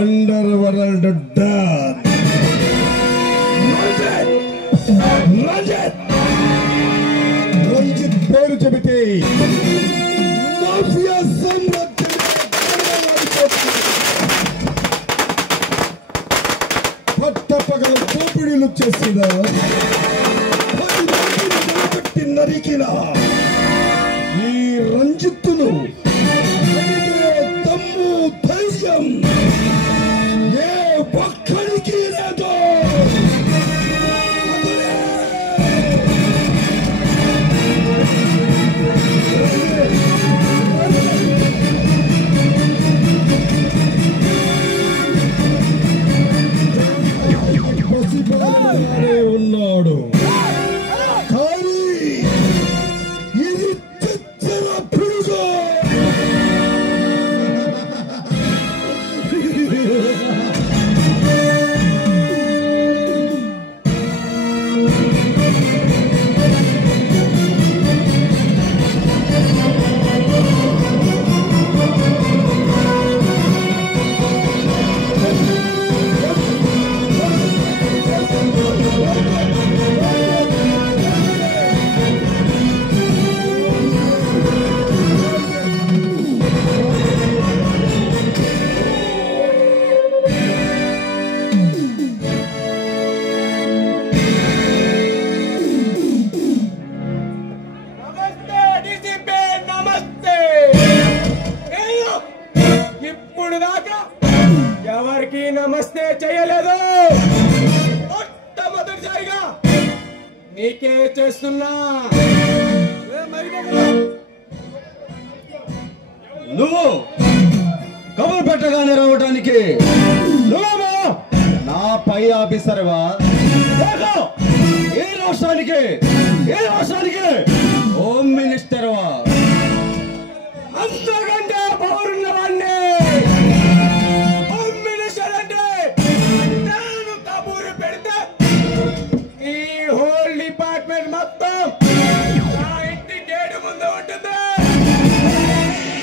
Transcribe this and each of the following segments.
Underworld done. Ranjit పేరు చెబితే mafia సామ్రాజ్యం పట్టపగల దోపిడీలు చేసిన నరికిన ఈ రంజిత్తును దమ్ము ధైర్యం ఏ ఒక్కడికి లేదు. ఉన్నాడు కానీ ఇది చిచ్చర పురుగు. ఎవరికి నమస్తే చేయలేదు. మొట్టమొదటిసారిగా నీకే చేస్తున్నా. నువ్వు కబురు పెట్టగానే రావడానికి నువ్వు నా పై ఆఫీసర్వా? ఏ రాష్ట్రానికి హోమ్ మినిస్టర్వా? అంతకంటే పవరున్న వాడిని.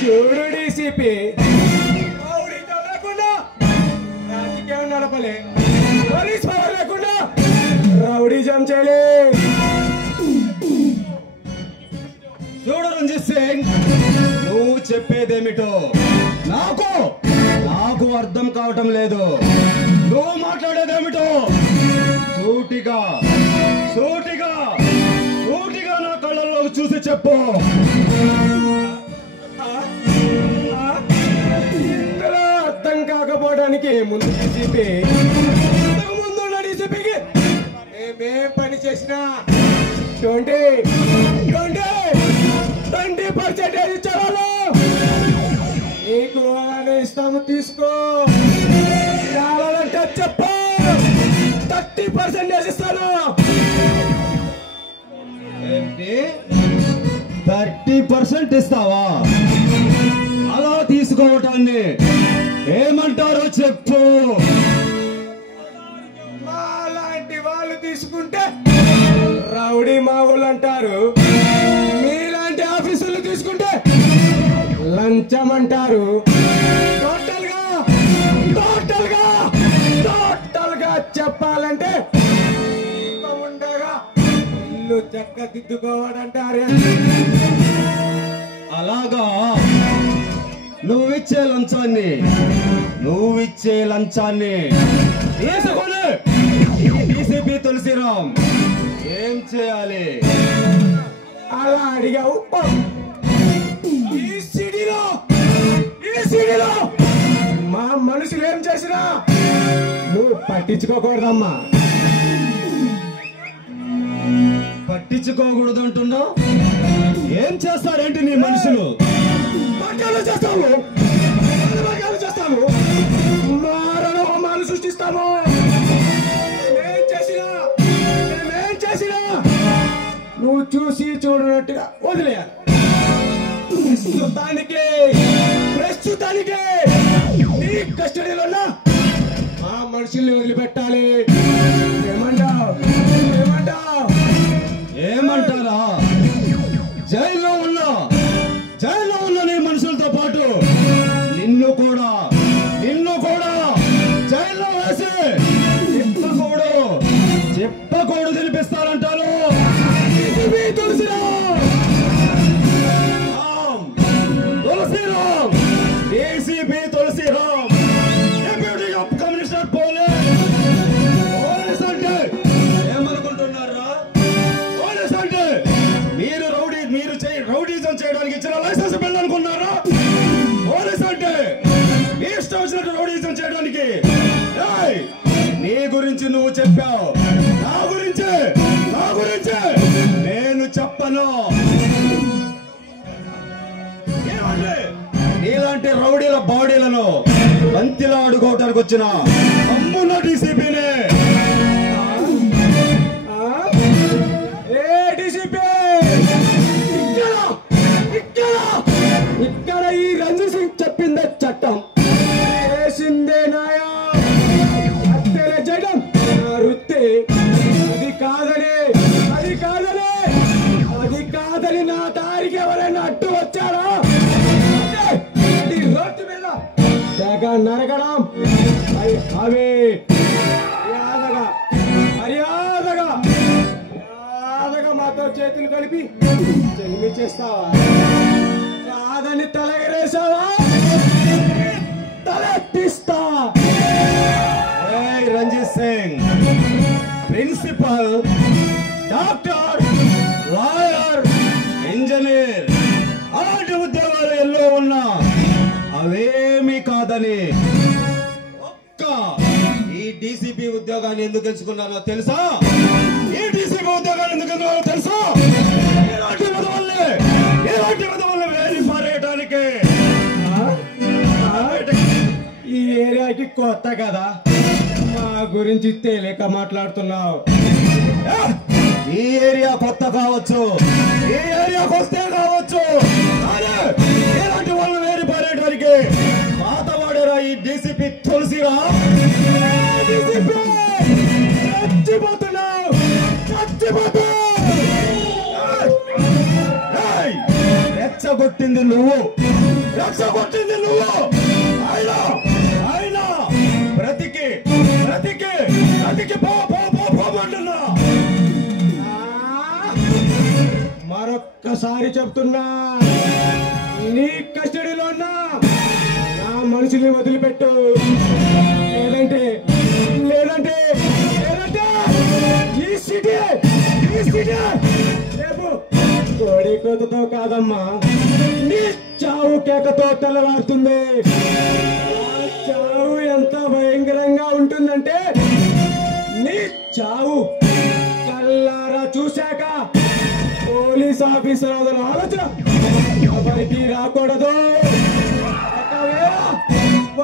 చూడు డీసీపీ లేకుండా రాజకీయం నడపలే, పోలీస్ పవర్ లేకుండా రౌడీజం చేయలే. చూడు రంజిత్ సింగ్, నువ్వు చెప్పేదేమిటో నాకు అర్థం కావటం లేదు. నువ్వు మాట్లాడేదేమిటో సూటిగా నా కళ్ళల్లో చూసి చెప్పు. అర్థం కాకపోవడానికి ముందు డీసీపీకి మేమేం పని చేసినా 20% ఇచ్చారు. నీకు ఇస్తాము, తీసుకో. కావాలంటే చెప్పు, 30% ఇస్తాను. 30% ఇస్తావా? అలా తీసుకోవటాన్ని ఏమంటారో చెప్పు. మాలాంటి వాళ్ళు తీసుకుంటే రౌడీ మావులు అంటారు. మీలాంటి ఆఫీసులు తీసుకుంటే లంచం అంటారు. టోటల్ గా చెప్పాలంటే ఉండగా ఇల్లు చక్కదిద్దుకోవడంటారు. అలాగా నువ్విచ్చే లంచాన్ని తీసుకొని డీసీపీ తులసిరామ్ ఏం చేయాలి? అలా అడిగావు. ఈ సిటీలో మా మనుషులు ఏం చేసినా నువ్వు పట్టించుకోకూడదమ్మా. పట్టించుకోకూడదు అంటున్నావు? ఏం చేస్తారేంటి నీ మనుషులు? చేస్తాము, మారణ హోమాలు సృష్టిస్తాము. మేమేం చేసినా నువ్వు చూసి చూడనట్టుగా వదిలేయాలి. ప్రస్తుతానికి నీ కస్టడీలో మా మనుషుల్ని వదిలిపెట్టాలి. చెప్పకూడదు తెలిపిస్తారంటారు. Tulasiram, DCP Tulasiram, deputy commissioner police అంటే ఏమనుకుంటున్నారా? పోలీస్ అంటే మీరు రౌడీజం చేయడానికి ఇచ్చిన లైసెన్స్ బిల్ అనుకున్నారా? పోలీస్ అంటే మీ ఇష్టం వచ్చినట్టు రౌడీజం చేయడానికి. నీ గురించి నువ్వు చెప్పావు, నా గురించి నేను చెప్పను. నీలాంటి రౌడీల బాడీలను బంతిలా అడుకోవటానికి వచ్చిన అమ్మున్న డీసీపీనే. ఇక్కడ ఈ రంజిత్ సింగ్ చెప్పిందే చట్టం, చేసిందే న్యాయం, హత్యలే చేయడం నా వృత్తి. అది కాదని నా దారికి ఎవరైనా అడ్డు వచ్చారా? రోడ్డు మీద తెగ నరకడం అవి మర్యాదగా మాతో చేతులు కలిపి చెల్లి చేస్తావా? కాదని తల ఎగరేసావా? తలెత్తిస్తా. Ranjit Singh principal, doctor, lawyer, engineer అలాంటి ఉద్యోగాలు ఎన్నో ఉన్నా అవేమీ కాదని ఒక్క ఈ డీసీపీ ఉద్యోగాన్ని ఎందుకు ఎంచుకున్నానో తెలుసా? ఈ డీసీపీ ఉద్యోగాన్ని ఎందుకు ఎంచుకున్నానో తెలుసా? ఇలాంటి విధవల్ని వేరి పారేయటానికి. ఈ ఏరియాకి కొత్త కదా, మా గురించి తెలియక మాట్లాడుతున్నావు. ఈ ఏరియా కొత్త కావచ్చు, ఈ ఏరియాకి వస్తే కావచ్చు, ఇలాంటి వాళ్ళు వేరి పారేయడానికి పాత వాడేరా ఈ డీసీపీ తులసిరామ్. రెచ్చగొట్టింది నువ్వు. అయినా బ్రతికి పోమంటున్నా. మరొక్కసారి చెప్తున్నా, నీ కస్టడీలో ఉన్నా నా మనుషుల్ని వదిలిపెట్టు, లేదంటే ఈ సిటీ రేపు కోడి కోతతో కాదమ్మా, నీ చావు కేకతో తెల్లవారుతుంది. చావు ఎంత భయంకరంగా ఉంటుందంటే, నీ చావు కల్లారా చూశాక పోలీస్ ఆఫీసర్ ఆలోచన ఎవరికి రాకూడదు.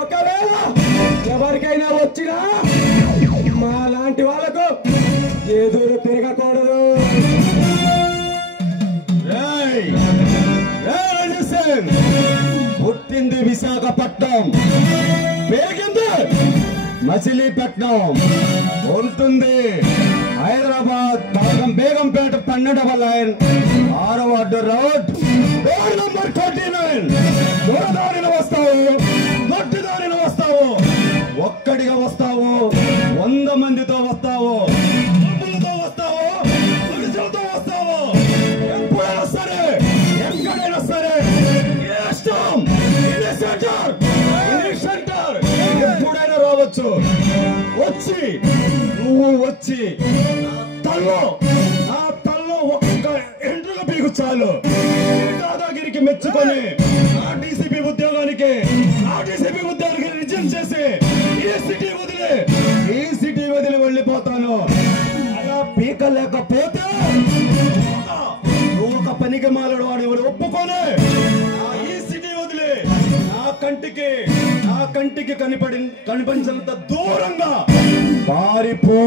ఒకవేళ ఎవరికైనా వచ్చినా మా లాంటి వాళ్ళకు ఎదురు తిరగకూడదు. పుట్టింది విశాఖపట్నం, పెరిగింది మచిలీపట్నం, ఉంటుంది హైదరాబాద్ బేగంపేట 12వ లైన్ 6వ రోడ్, రోడ్ నంబర్ 29. దూరదారిన వస్తావు, దొడ్డిదారిన వస్తావు, ఒక్కడిగా వస్తావు, 100 మందితో వస్తావు, డబ్బులతో వస్తావు, మనుషులతో వస్తావు, ఎప్పుడైనా సరే ఎక్కడైనా సరే ఎప్పుడైనా రావచ్చు. వచ్చి నా తల్లో ఒక్క ఎంట్రుక పీకు చాలు. దాదాగిరికి మెచ్చుకొని ఆ డీసీపీ ఉద్యోగానికి రిజైన్ చేసి ఈ సిటీ వదిలి వెళ్ళిపోతాను. అలా పీకలేకపోతే నువ్వు ఒక పనికి మాలడు వాడు ఒప్పుకొని ఈ సిటీ వదిలి నా కంటికి కనిపించినంత దూరంగా పారిపో.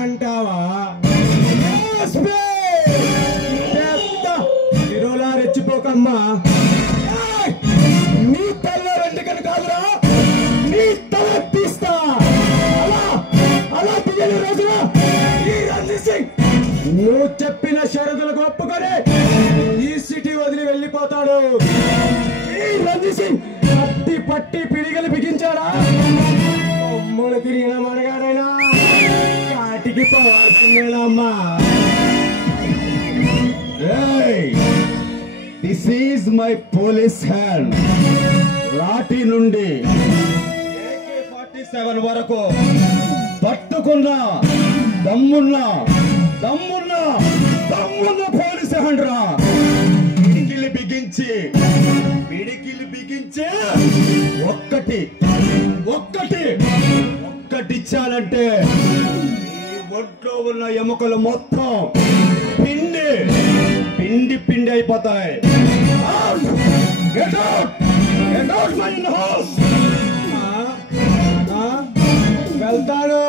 అంటావా? ఇరోలా రెచ్చిపోకమ్మా, నీ తల వెంటకని కాదురా, నీ తల తీస్తా. అలా తీయని రోజున ఈ రంజిత్ సింగ్ నువ్వు చెప్పిన షరతులకు ఒప్పుకొని ఈ సిటీ వదిలి వెళ్ళిపోతాడు. ఈ రంజిత్ సింగ్ పట్టి పిడిగలు బిగించాడా? కొమ్ములు తిరిగిన మనగా దిగిపోవాల్సిందేనమ్మా. This is my police hand. రాటి నుండి AK-47 వరకు పట్టుకున్న దమ్మున్న పోలీస్ హ్యాండ్ రా. పిడికిలి బిగించి ఒక్కటిచ్చానంటే ఈ ఒంట్లో ఉన్న ఎముకలు మొత్తం పిండి అయిపోతాయి. Get out my house. వెళ్తాను.